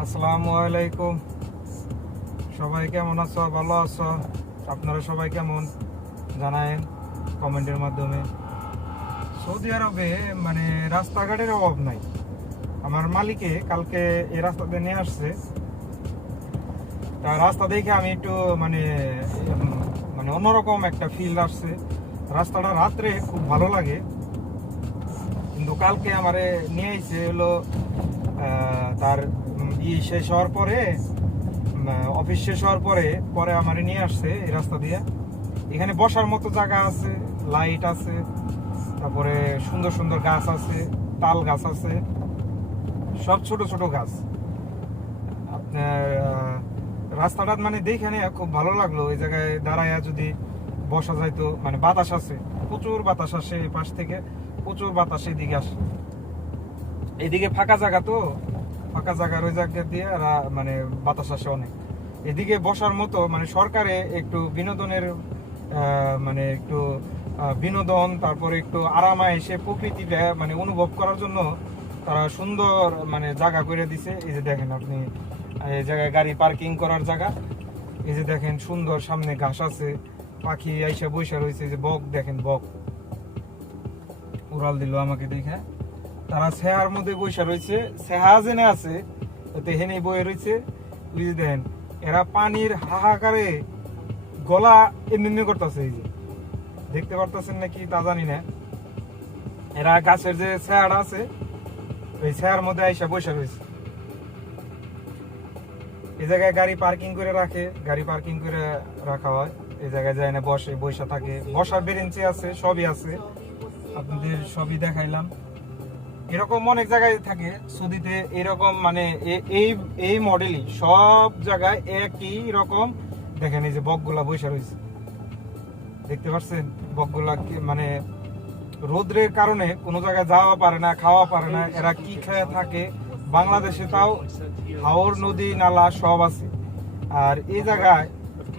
আসসালামু আলাইকুম। সবাই কেমন আছো? ভালো আছো? আপনারা সবাই কেমন জানায়েন কমেন্টের মাধ্যমে। সৌদি আরবে মানে রাস্তাঘাটের অভাব নাই। আমার মালিকে কালকে এই রাস্তাতে নিয়ে আসছে। তা রাস্তা দেখে আমি একটু মানে মানে অন্যরকম একটা ফিল আসছে। রাস্তাটা রাত্রে খুব ভালো লাগে, কিন্তু কালকে আমারে নিয়ে এসে হলো তার শেষ হওয়ার পরে, অফিস শেষ হওয়ার পরে পরে আমার নিয়ে আসছে এই রাস্তা দিয়ে। এখানে বসার মতো জায়গা আছে, লাইট আছে, তারপরে সুন্দর সুন্দর গাছ আছে, তাল গাছ আছে, সব ছোট ছোট গাছ। আপনার রাস্তাটা মানে দেখে নিয়ে খুব ভালো লাগলো। এই জায়গায় দাঁড়ায় যদি বসা যাইতো, মানে বাতাস আছে, প্রচুর বাতাস আসে এই পাশ থেকে, প্রচুর বাতাস এদিকে আসে। এদিকে ফাঁকা জায়গা তো, ফাঁকা জায়গার ওই জায়গা দিয়ে মানে বাতাস আসে অনেক। এদিকে বসার মতো মানে সরকারে একটু বিনোদনের মানে একটু বিনোদন, তারপরে একটু আরামে এসে প্রকৃতিটা মানে অনুভব করার জন্য তারা সুন্দর মানে জায়গা করে দিছে। এই যে দেখেন আপনি, এই জায়গায় গাড়ি পার্কিং করার জায়গা। এই যে দেখেন সুন্দর সামনে ঘাস আছে, পাখি আইসা বৈশা রয়েছে। যে বক দেখেন, বক উড়াল দিল আমাকে দেখে। তারা সেহার মধ্যে বৈশা রয়েছে, সেহা জেনে আছে হেনে বয়ে রয়েছে। বুঝে দেন এরা পানির হাহাকারে গলা এমনি করতেছে। এই যে দেখতে পারতেছেন নাকি তা জানি না। এরা গাছের যে ছায়াটা আছে ওই ছায়ার মধ্যে আইসা বসে রয়েছে। এই জায়গায় গাড়ি পার্কিং করে রাখে, গাড়ি পার্কিং করে রাখা হয়। এই জায়গায় যায় না, বসে বৈশা থাকে। বসার বেরেঞ্চি আছে, সবই আছে, আপনাদের সবই দেখাইলাম। এরকম অনেক জায়গায় থাকে সৌদিতে এরকম, মানে এই এই মডেলই সব জায়গায় একই রকম। দেখেন এই যে বকগুলা বৈশা রয়েছে, দেখতে পাচ্ছেন? বকগুলা মানে রোদ্রের কারণে কোনো জায়গায় যাওয়া পারে না, খাওয়া পারে না। এরা কি খেয়ে থাকে? বাংলাদেশে তাও হাওর, নদী, নালা সব আছে। আর এই জায়গায়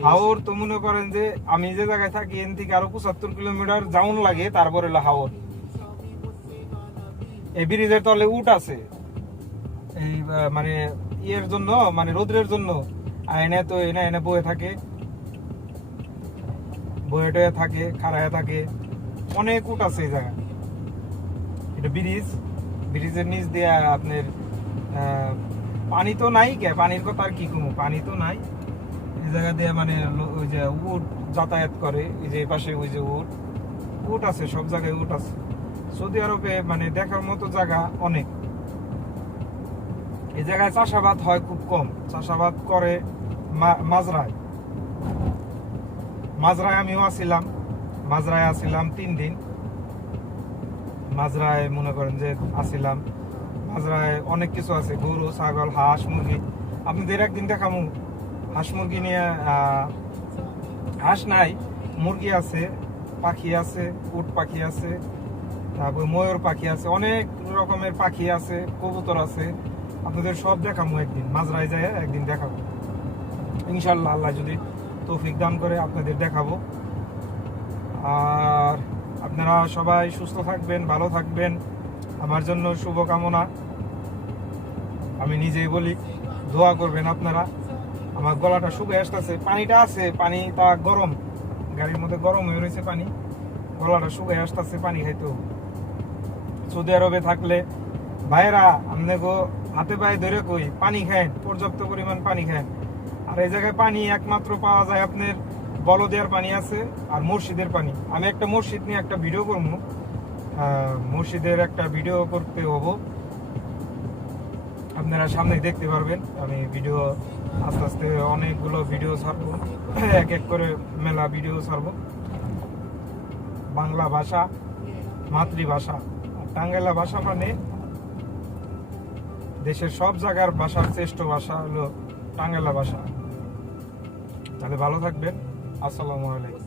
হাওর তো মনে করেন যে আমি যে জায়গায় থাকি এন থেকে আরো 75 কিলোমিটার যাওন লাগে, তারপরে হলো হাওর। এই ব্রিজের তলে উট আছে, এই মানে ইয়ের জন্য, মানে রোদ্রের জন্য এনে তো এনে এনে বয়ে থাকে, বয়ে টয়ে থাকে, খাড়ায় থাকে। অনেক উট আছে এই জায়গায়। এটা ব্রিজ, ব্রিজের নিচ দিয়ে আপনার পানি তো নাই, কে পানির কথা আর কি কমু, পানি তো নাই। এই জায়গা দিয়ে মানে ওই যে উট যাতায়াত করে। এই যে পাশে ওই যে উট, উট আছে, সব জায়গায় উট আছে। সৌদি আরবে মানে দেখার মতো জায়গা অনেক। এই জায়গায় চাষাবাদ হয় খুব কম, চাষাবাদ করে মাজরায়। মাজরায় আমিও আসছিলাম, মাজরায় আসছিলাম 3 দিন। মাজরায় মনে করেন যে আসছিলাম, মাজরায় অনেক কিছু আছে, গরু, ছাগল, হাঁস, মুরগি। আপনাদের একদিন দেখামু হাঁস মুরগি নিয়ে। হাঁস নাই, মুরগি আছে, পাখি আছে, উট পাখি আছে, তারপর ময়ূর পাখি আছে, অনেক রকমের পাখি আছে, কবুতর আছে। আপনাদের সব দেখামু একদিন, মাজরায় যায় একদিন দেখাবো ইনশাল্লাহ। আল্লাহ যদি তৌফিক দান করে আপনাদের দেখাবো। আর আপনারা সবাই সুস্থ থাকবেন, ভালো থাকবেন, আমার জন্য শুভকামনা। আমি নিজেই বলি, দোয়া করবেন আপনারা। আমার গলাটা শুকিয়ে আসতেছে, পানিটা আছে, পানিটা গরম, গাড়ির মধ্যে গরম হয়ে রয়েছে পানি, গলাটা শুকিয়ে আসতেছে, পানি খাইতো। সৌদি আরবে থাকলে ভাইরা আপনাকে হাতে পায়ে ধরে কই, পানি খান, পর্যাপ্ত পরিমাণ পানি খান। আর এই জায়গায় পানি একমাত্র পাওয়া যায় আপনার বলদিয়ার পানি আছে আর মসজিদের পানি। আমি একটা মসজিদ নিয়ে একটা ভিডিও করবো, মসজিদের একটা ভিডিও করতে হবো, আপনারা সামনে দেখতে পারবেন। আমি ভিডিও আস্তে আস্তে অনেকগুলো ভিডিও ছাড়বো, এক এক করে মেলা ভিডিও ছাড়বো। বাংলা ভাষা মাতৃভাষা, টাঙ্গাইলা ভাষা মানে দেশের সব জায়গার ভাষার শ্রেষ্ঠ ভাষা হলো টাঙ্গাইলা ভাষা। তাহলে ভালো থাকবেন। আসসালামু আলাইকুম।